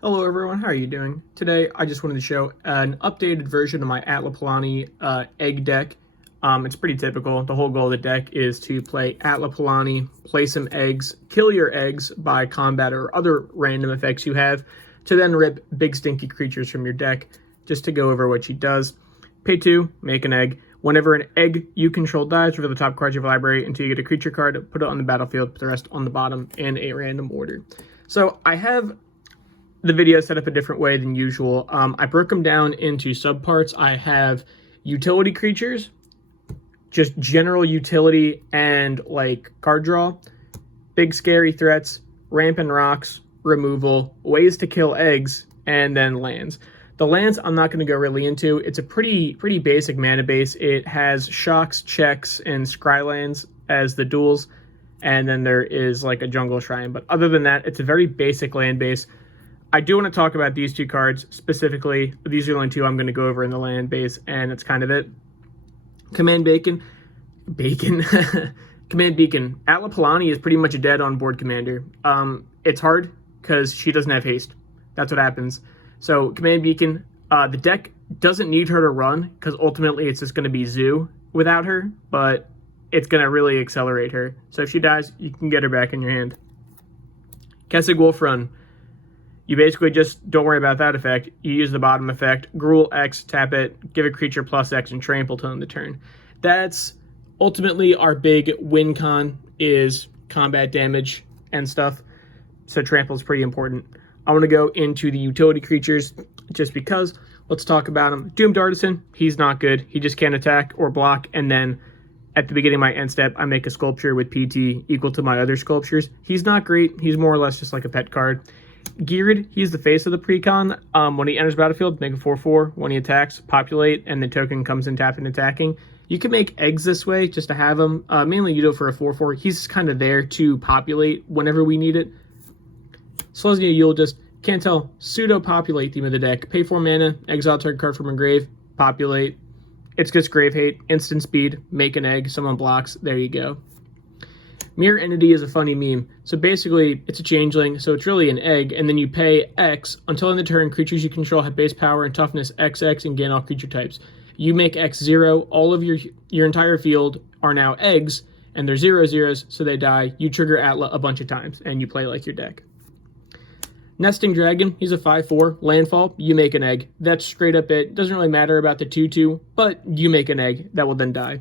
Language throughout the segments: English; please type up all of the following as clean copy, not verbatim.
Hello everyone, how are you doing? Today I just wanted to show an updated version of my Atla Palani egg deck. It's pretty typical. The whole goal of the deck is to play Atla Palani, play some eggs, kill your eggs by combat or other random effects you have, to then rip big stinky creatures from your deck. Just to go over what she does. Pay 2, make an egg. Whenever an egg you control dies, reveal the top cards of your library until you get a creature card, put it on the battlefield, put the rest on the bottom in a random order. So I have the video set up a different way than usual. I broke them down into subparts. I have utility creatures, just general utility and like card draw, big scary threats, rampant rocks, removal, ways to kill eggs, and then lands. The lands I'm not going to go really into. It's a pretty basic mana base. It has shocks, checks, and scry lands as the duels, and then there is like a jungle shrine. But other than that, it's a very basic land base. I do want to talk about these two cards specifically. These are the only two I'm going to go over in the land base, and that's kind of it. Command Beacon. Command Beacon. Atla Palani is pretty much a dead on-board commander. It's hard because she doesn't have haste. That's what happens. So Command Beacon, the deck doesn't need her to run because ultimately it's just going to be Zoo without her, but it's going to really accelerate her. So if she dies, you can get her back in your hand. Kessig Wolf Run. You basically just don't worry about that effect. You use the bottom effect, Gruul X, tap it, give a creature +X, and trample to end the turn. That's ultimately our big win con, is combat damage and stuff. So trample is pretty important. I want to go into the utility creatures just because. Let's talk about them. Doomed Artisan, he's not good. He just can't attack or block, and then at the beginning of my end step, I make a sculpture with PT equal to my other sculptures. He's not great. He's more or less just like a pet card. Geared, he's the face of the precon. When he enters battlefield, make a 4/4. When he attacks, populate, and the token comes in tapping and attacking. You can make eggs this way just to have him. Mainly you do it for a 4/4. He's kind of there to populate whenever we need it. Selesnya, you'll just, can't tell, pseudo-populate theme of the deck. Pay 4 mana, exile target card from a grave, populate. It's just grave hate, instant speed, make an egg, someone blocks, there you go. Mirror Entity is a funny meme. So basically, it's a changeling, so it's really an egg, and then you pay X. Until end of turn, creatures you control have base power and toughness XX and gain all creature types. You make X 0, all of your entire field are now eggs, and they're 0/0s, so they die. You trigger Atla a bunch of times, and you play like your deck. Nesting Dragon, he's a 5/4. Landfall, you make an egg. That's straight up it. Doesn't really matter about the 2/2, but you make an egg. That will then die.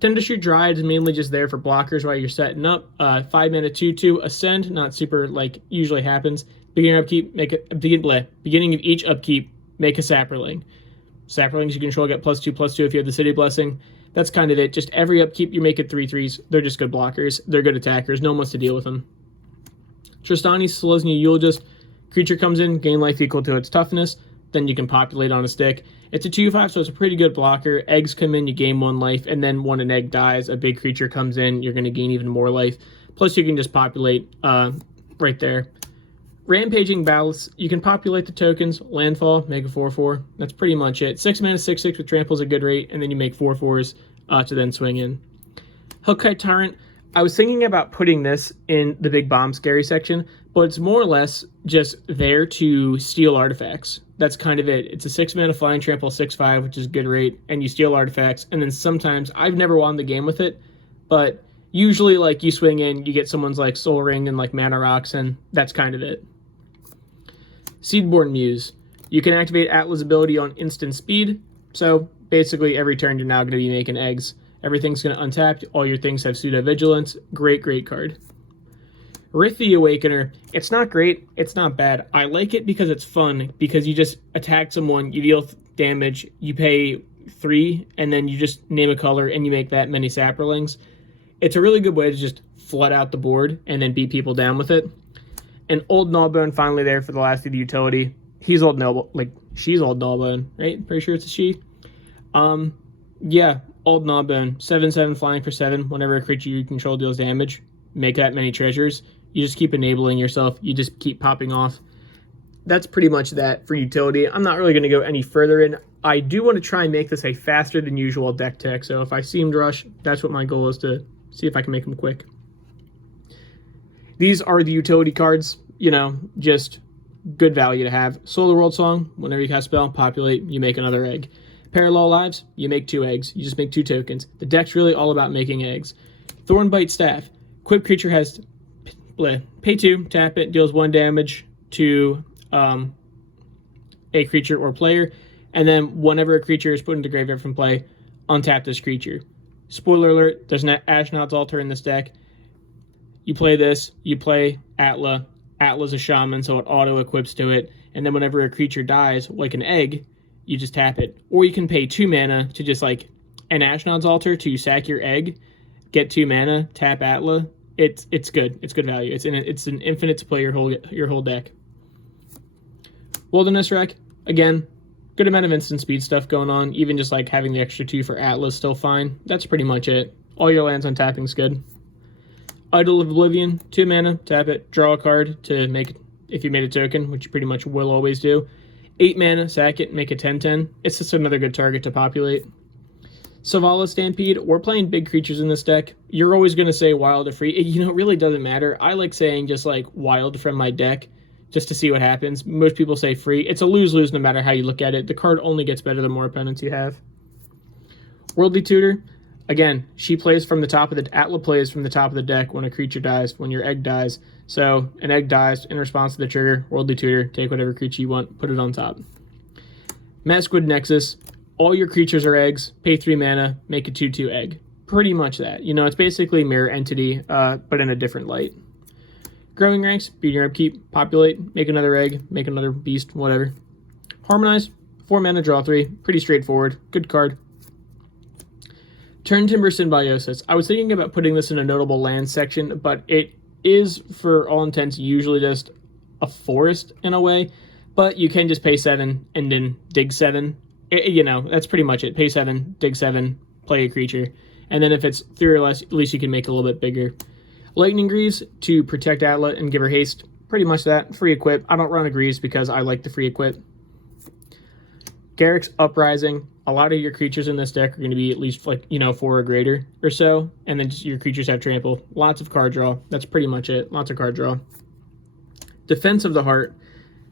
Tend-to-Shoot Dryad is mainly just there for blockers while you're setting up. 5 mana 2/2 Ascend, not super like usually happens. Beginning of upkeep, beginning of each upkeep, make a Saproling. Saprolings you control get +2/+2 if you have the City Blessing. That's kind of it. Just every upkeep you make it 3/3s. They're just good blockers. They're good attackers. No one wants to deal with them. Tristani, Selesnya, you'll just, creature comes in, gain life equal to its toughness, then you can populate on a stick. It's a 2/5, so it's a pretty good blocker. Eggs come in, you gain 1 life, and then when an egg dies, a big creature comes in, you're going to gain even more life. Plus, you can just populate right there. Rampaging Ballast, you can populate the tokens, landfall, make a 4/4. That's pretty much it. 6 mana, 6/6 with trample is a good rate, and then you make 4/4s to then swing in. Hookkite Tyrant, I was thinking about putting this in the big bomb scary section, but it's more or less just there to steal artifacts. That's kind of it. It's a 6 mana flying trample 6/5, which is a good rate, and you steal artifacts, and then sometimes, I've never won the game with it, but usually like you swing in, you get someone's like Soul Ring and like Mana Rocks, and that's kind of it. Seedborn Muse. You can activate Atla's ability on instant speed, so basically every turn you're now going to be making eggs. Everything's going to untap. All your things have pseudo-vigilance. Great card. Rith the Awakener. It's not great. It's not bad. I like it because it's fun. Because you just attack someone, you deal damage, you pay 3, and then you just name a color and you make that many Saprolings. It's a really good way to just flood out the board and then beat people down with it. And Old Gnawbone finally there for the last of the utility. He's Old Gnawbone. Like, she's Old Gnawbone, right? Pretty sure it's a she. Yeah. Old Gnawbone, 7/7 flying for 7. Whenever a creature you control deals damage, make that many treasures. You just keep enabling yourself. You just keep popping off. That's pretty much that for utility. I'm not really going to go any further in. I do want to try and make this a faster than usual deck tech. So if I seemed rush, that's what my goal is, to see if I can make them quick. These are the utility cards. You know, just good value to have. Solar World Song, whenever you cast a spell, populate, you make another egg. Parallel Lives, you make 2 eggs. You just make 2 tokens. The deck's really all about making eggs. Thornbite Staff. Equipped creature has pay 2, tap it, deals 1 damage to a creature or player, and then whenever a creature is put into graveyard from play, untap this creature. Spoiler alert, there's an Ashnod's Altar in this deck. You play this, you play Atla. Atla's a shaman, so it auto-equips to it, and then whenever a creature dies, like an egg, you just tap it. Or you can pay 2 mana to just like an Ashnod's Altar to sack your egg, get 2 mana, tap Atla. It's good. It's good value. It's an infinite to play your whole deck. Wilderness Wreck, again, good amount of instant speed stuff going on. Even just like having the extra 2 for Atla is still fine. That's pretty much it. All your lands on tapping is good. Idol of Oblivion, 2 mana, tap it, draw a card to make, if you made a token, which you pretty much will always do. 8 mana, sack it, make a 10/10. It's just another good target to populate. Savala Stampede, we're playing big creatures in this deck. You're always going to say wild or free. It really doesn't matter. I like saying just like wild from my deck just to see what happens. Most people say free. It's a lose-lose no matter how you look at it. The card only gets better the more opponents you have. Worldly Tutor, again, she plays from the top of the... Atla plays from the top of the deck when a creature dies, when your egg dies. So an egg dies in response to the trigger. Worldly Tutor, take whatever creature you want, put it on top. Maskwood Nexus, all your creatures are eggs, pay 3 mana, make a 2/2 egg. Pretty much that. It's basically Mirror Entity, but in a different light. Growing Ranks, beat your upkeep, populate, make another egg, make another beast, whatever. Harmonize, 4 mana, draw 3, pretty straightforward, good card. Turn Timber Symbiosis. I was thinking about putting this in a notable land section, but it is, for all intents, usually just a forest in a way, but you can just pay 7 and then dig 7. That's pretty much it. Pay 7, dig 7, play a creature. And then if it's 3 or less, at least you can make it a little bit bigger. Lightning Greaves to protect Atla and give her haste. Pretty much that. Free equip. I don't run a Greaves because I like the free equip. Garruk's Uprising. A lot of your creatures in this deck are going to be at least 4 or greater or so. And then just your creatures have trample. Lots of card draw. That's pretty much it. Lots of card draw. Defense of the Heart.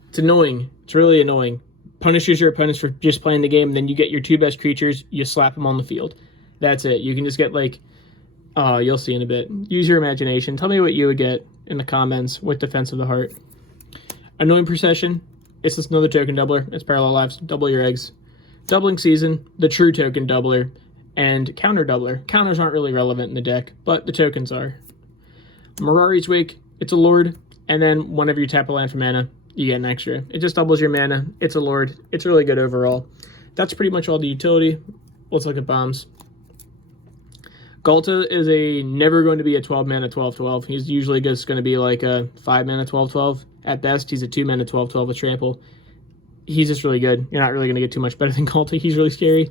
It's annoying. It's really annoying. Punishes your opponents for just playing the game, and then you get your 2 best creatures, you slap them on the field. That's it. You can just get you'll see in a bit. Use your imagination. Tell me what you would get in the comments with Defense of the Heart. Annoying Procession. It's just another token doubler. It's Parallel Lives. Double your eggs. Doubling Season. The true token doubler. And Counter doubler. Counters aren't really relevant in the deck, but the tokens are. Mirari's Wake. It's a Lord. And then whenever you tap a land for mana, you get an extra. It just doubles your mana. It's a Lord. It's really good overall. That's pretty much all the utility. Let's look at bombs. Galta is never going to be a 12 mana 12/12. He's usually just going to be like a 5 mana 12/12. At best, he's a 2 mana 12/12 with trample. He's just really good. You're not really going to get too much better than Galta. He's really scary.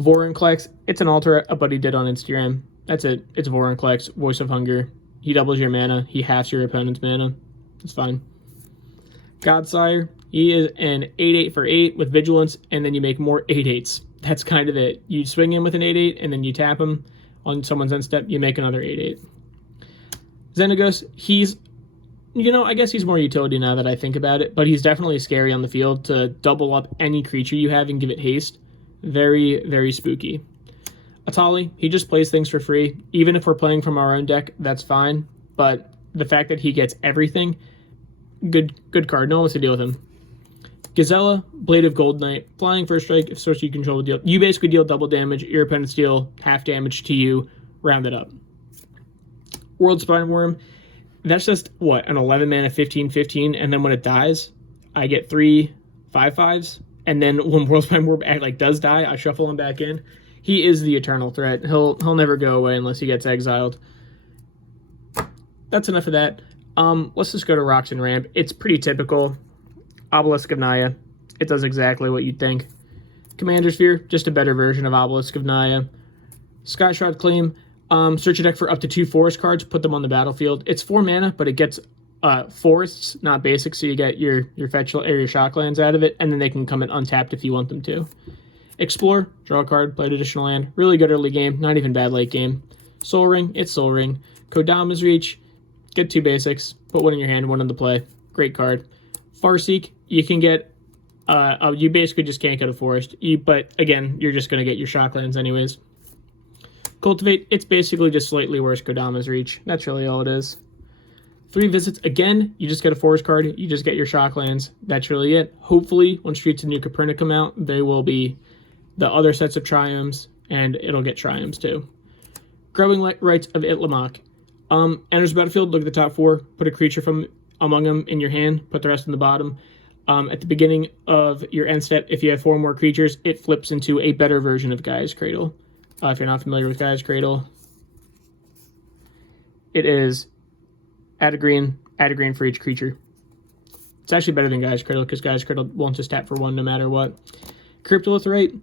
Voronklex. It's an altar a buddy did on Instagram. That's it. It's Voronklex. Voice of Hunger. He doubles your mana. He halves your opponent's mana. It's fine. Godsire, he is an 8/8 for 8 with Vigilance, and then you make more 8/8s. That's kind of it. You swing in with an 8/8, and then you tap him on someone's end step, you make another 8/8. Xenagos, he's, I guess he's more utility now that I think about it, but he's definitely scary on the field to double up any creature you have and give it haste. Very, very spooky. Atali, he just plays things for free. Even if we're playing from our own deck, that's fine, but the fact that he gets everything, good card. No one wants to deal with him. Gazella, Blade of Gold Knight, flying first strike. If sorcery you control deal, you basically deal double damage. Your opponents deal half damage to you. Round it up. World Spine Worm, that's just an 11 mana 15/15, and then when it dies, I get 3 5/5s, and then when World Spine Worm does die, I shuffle him back in. He is the eternal threat. He'll never go away unless he gets exiled. That's enough of that. Let's just go to Rocks and Ramp. It's pretty typical. Obelisk of Naya. It does exactly what you'd think. Commander Sphere, just a better version of Obelisk of Naya. Skyshroud Claim. Search your deck for up to 2 forest cards, put them on the battlefield. It's 4 mana, but it gets forests, not basic, so you get your fetch or your shock lands out of it, and then they can come in untapped if you want them to. Explore, draw a card, play an additional land. Really good early game, not even bad late game. Soul Ring, it's Soul Ring. Kodama's Reach, get 2 basics, put 1 in your hand, 1 in the play. Great card. Farseek, you can get, you basically just can't get a forest. But again, you're just going to get your shocklands anyways. Cultivate, it's basically just slightly worse Kodama's Reach. That's really all it is. 3 visits, again, you just get a forest card, you just get your shocklands. That's really it. Hopefully, when Streets of New Capernaum come out, there will be the other sets of Triumphs, and it'll get Triumphs too. Growing Rights of Itlamok. Enters the battlefield, look at the top 4, put a creature from among them in your hand, put the rest in the bottom. At the beginning of your end step, if you have 4 more creatures, it flips into a better version of Gaia's Cradle. If you're not familiar with Gaia's Cradle, it is add a green for each creature. It's actually better than Gaia's Cradle because Gaia's Cradle won't just tap for 1 no matter what. Cryptolitherite,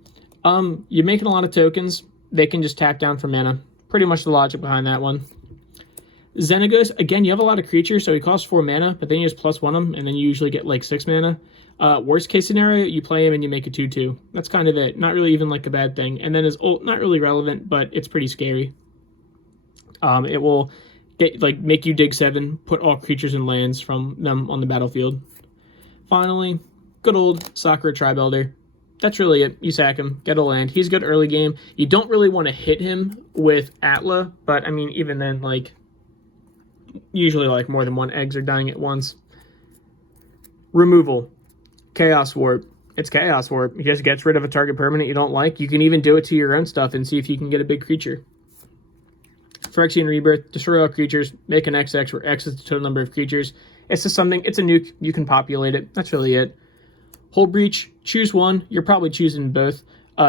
you're making a lot of tokens. They can just tap down for mana. Pretty much the logic behind that one. Xenagos, again, you have a lot of creatures, so he costs 4 mana, but then you just +1 him, and then you usually get like 6 mana. Worst case scenario, you play him and you make a 2/2. That's kind of it. Not really even like a bad thing. And then his ult, not really relevant, but it's pretty scary. It will get make you dig 7, put all creatures and lands from them on the battlefield. Finally, good old Sakura Tribe Elder. That's really it. You sack him, get a land. He's good early game. You don't really want to hit him with Atla, but I mean, even then, usually more than 1 eggs are dying at once. Removal. Chaos Warp. It's Chaos Warp. It just gets rid of a target permanent you don't like. You can even do it to your own stuff and see if you can get a big creature. Phyrexian Rebirth. Destroy all creatures. Make an XX where X is the total number of creatures. It's just something. It's a nuke. You can populate it. That's really it. Hold Breach. Choose 1. You're probably choosing both.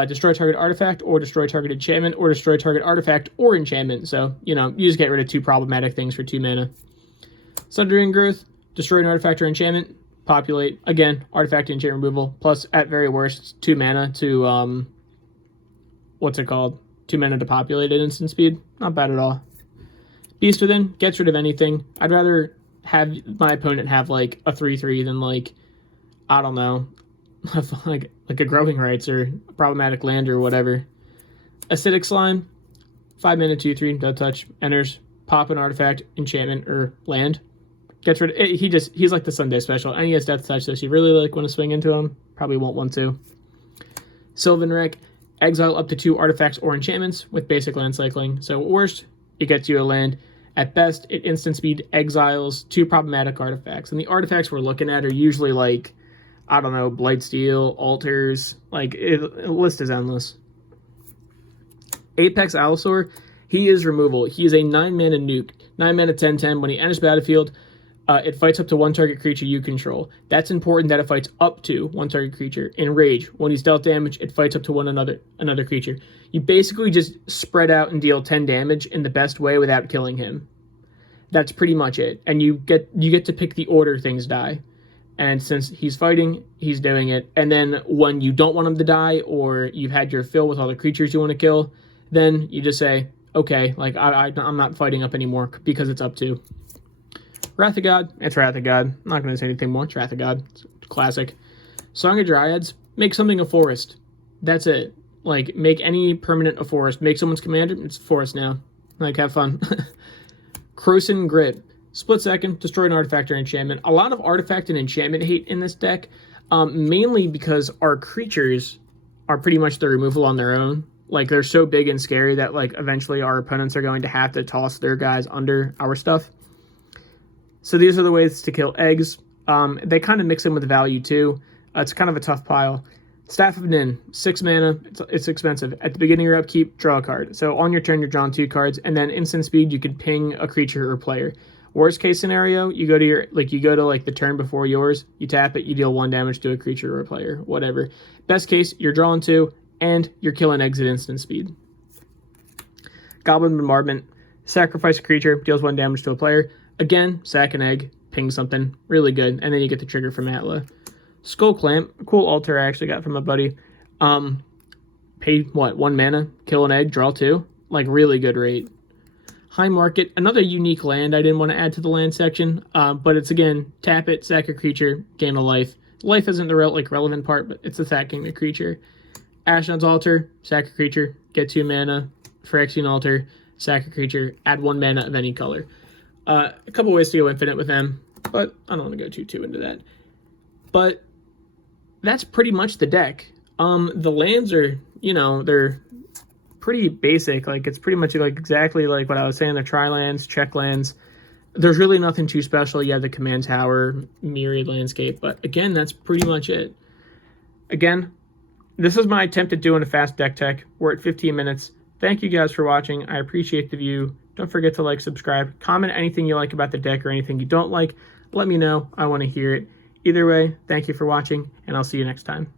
Destroy target artifact or destroy target enchantment or destroy target artifact or enchantment. So, you just get rid of 2 problematic things for 2 mana. Sundering Growth. Destroy an artifact or enchantment. Populate. Again, artifact and enchantment removal. Plus, at very worst, 2 mana to, what's it called? 2 mana to populate at instant speed. Not bad at all. Beast Within. Gets rid of anything. I'd rather have my opponent have, a 3/3 than, I don't know, like a Growing Rights or a problematic land or whatever. Acidic Slime. 5 mana, 2/3, no touch. Enters. Pop an artifact, enchantment, or land. Gets rid of it. He's like the Sunday special, and he has Death Touch, so if you really want to swing into him, probably won't want to. Sylvan Wreck, exile up to 2 artifacts or enchantments with basic land cycling. So at worst, it gets you a land. At best, it instant speed exiles 2 problematic artifacts. And the artifacts we're looking at are usually I don't know, Blightsteel, Altars, the list is endless. Apex Allosaur, he is removal. He is a 9 mana nuke. 9 mana 10/10. When he enters battlefield, it fights up to 1 target creature you control. That's important that it fights up to 1 target creature. In Rage, when he's dealt damage, it fights up to another creature. You basically just spread out and deal 10 damage in the best way without killing him. That's pretty much it. And you get to pick the order things die. And since he's fighting, he's doing it. And then when you don't want him to die, or you've had your fill with all the creatures you want to kill, then you just say, okay, I'm not fighting up anymore because it's up to. Wrath of God, it's Wrath of God. I'm not going to say anything more. It's Wrath of God. It's classic. Song of Dryads, make something a forest. That's it. Make any permanent a forest. Make someone's commander, it's forest now. Have fun. Croson Grip. Split second, destroy an artifact or enchantment. A lot of artifact and enchantment hate in this deck, mainly because our creatures are pretty much the removal on their own. They're so big and scary that, eventually our opponents are going to have to toss their guys under our stuff. So these are the ways to kill eggs. They kind of mix in with value, too. It's kind of a tough pile. Staff of Nin, 6 mana. It's expensive. At the beginning of your upkeep, draw a card. So on your turn, you're drawing 2 cards, and then instant speed, you could ping a creature or player. Worst case scenario, you go to the turn before yours, you tap it, you deal 1 damage to a creature or a player, whatever. Best case, you're drawing 2, and you're killing eggs at instant speed. Goblin Bombardment, sacrifice a creature, deals 1 damage to a player. Again, sack an egg, ping something, really good, and then you get the trigger from Atla. Skull Clamp, cool altar I actually got from a buddy. Pay 1 mana, kill an egg, draw 2, really good rate. High Market, another unique land I didn't want to add to the land section, but it's, again, tap it, sack a creature, gain a life. Life isn't the relevant part, but it's attacking the creature. Ashnod's Altar, sack a creature, get 2 mana. Phyrexian Altar, sack a creature, add 1 mana of any color. A couple ways to go infinite with them, but I don't want to go too into that. But that's pretty much the deck. The lands are, they're pretty basic. Like, it's pretty much like exactly like what I was saying. They're tri-lands, check lands. There's really nothing too special. You have the command tower, myriad landscape, but again, that's pretty much it. Again, this is my attempt at doing a fast deck tech. We're at 15 minutes. Thank you guys for watching. I appreciate the view. Don't forget to like, subscribe, comment anything you like about the deck or anything you don't like. Let me know. I want to hear it. Either way, thank you for watching, and I'll see you next time.